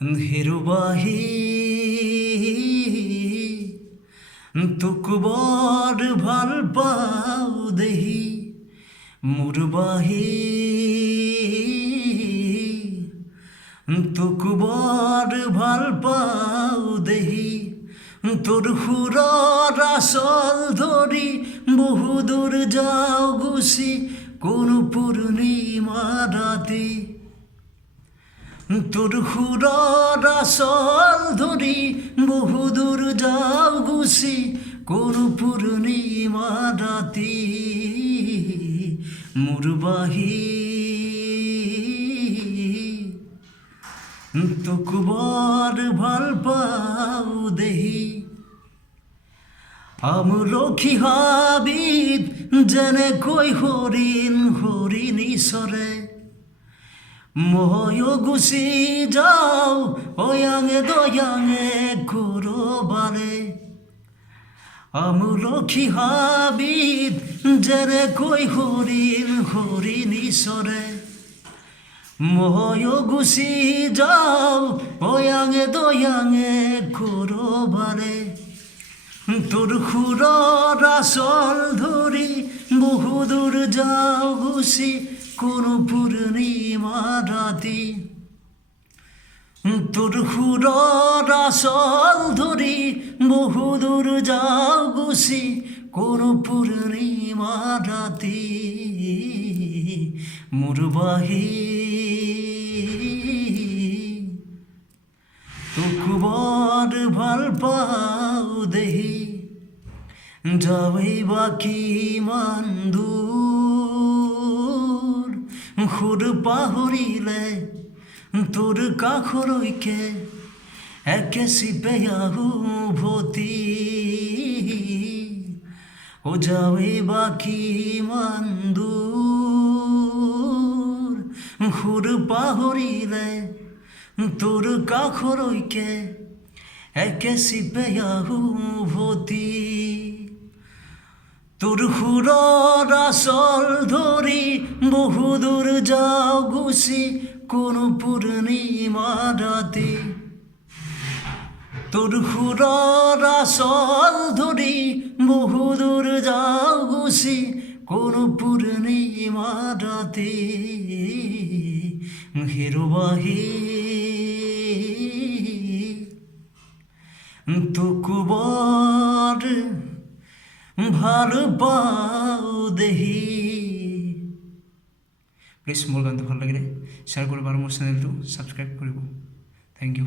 ধীরবাহী তোক বড় ভাল পাও দেহি মুরবাহী তোক বড় ভাল পাও দেহি তোর হুরর আসল ধরি বহুদূর যাও গুছি কোন পূর্ণিমা রাতে তোর হুরর আসল ধরি বহুদূর যাও গুছি কোন পূর্ণিমা রাতে মুরবাহী তোক বড় ভাল পাও দেহি আমলখি হাবিব যেনে কই হরিণ হরিণী সরে ময় গুছি যাও অয়াঙে দয়াঙে করবারে আমলখি হাবিব যেনে কই হরিণ হরিণী সরে ময় গুছি যাও অয়াঙে দয়াঙে করবারে তোর হুরর আসল ধরি বহুদূর যাও গুছি কোন পূর্ণিমা রাতে তোর হুরর আসল ধরি বহুদূর যাও গুছি কোন পূর্ণিমা রাতে মুরবাহী তোক বড় ভাল পাও দেহি যাবে বাকি মান দূর হুর পাহরিলে তোর কাখরইকে একে সিপে আহু ভতি ও যাবে বাকি মান দূর হুর পাহরিলে তোর কাখরইকে একে সিপে আহু ভতি তোর হুরর আসল ধরি বহুদূর যাও গুছি কোন পূর্ণিমা রাতে তোর হুরর আসল ধরি বহুদূর যাও গুছি কোন পূর্ণিমা রাতে হিরবাহী তোক বড় ভাল পাও দেহি। প্লিজ মোৰ গানটো ভাল লাগিলে শ্বেয়াৰ কৰিব আৰু মোৰ চেনেলটো ছাবস্ক্ৰাইব কৰিব। Thank you.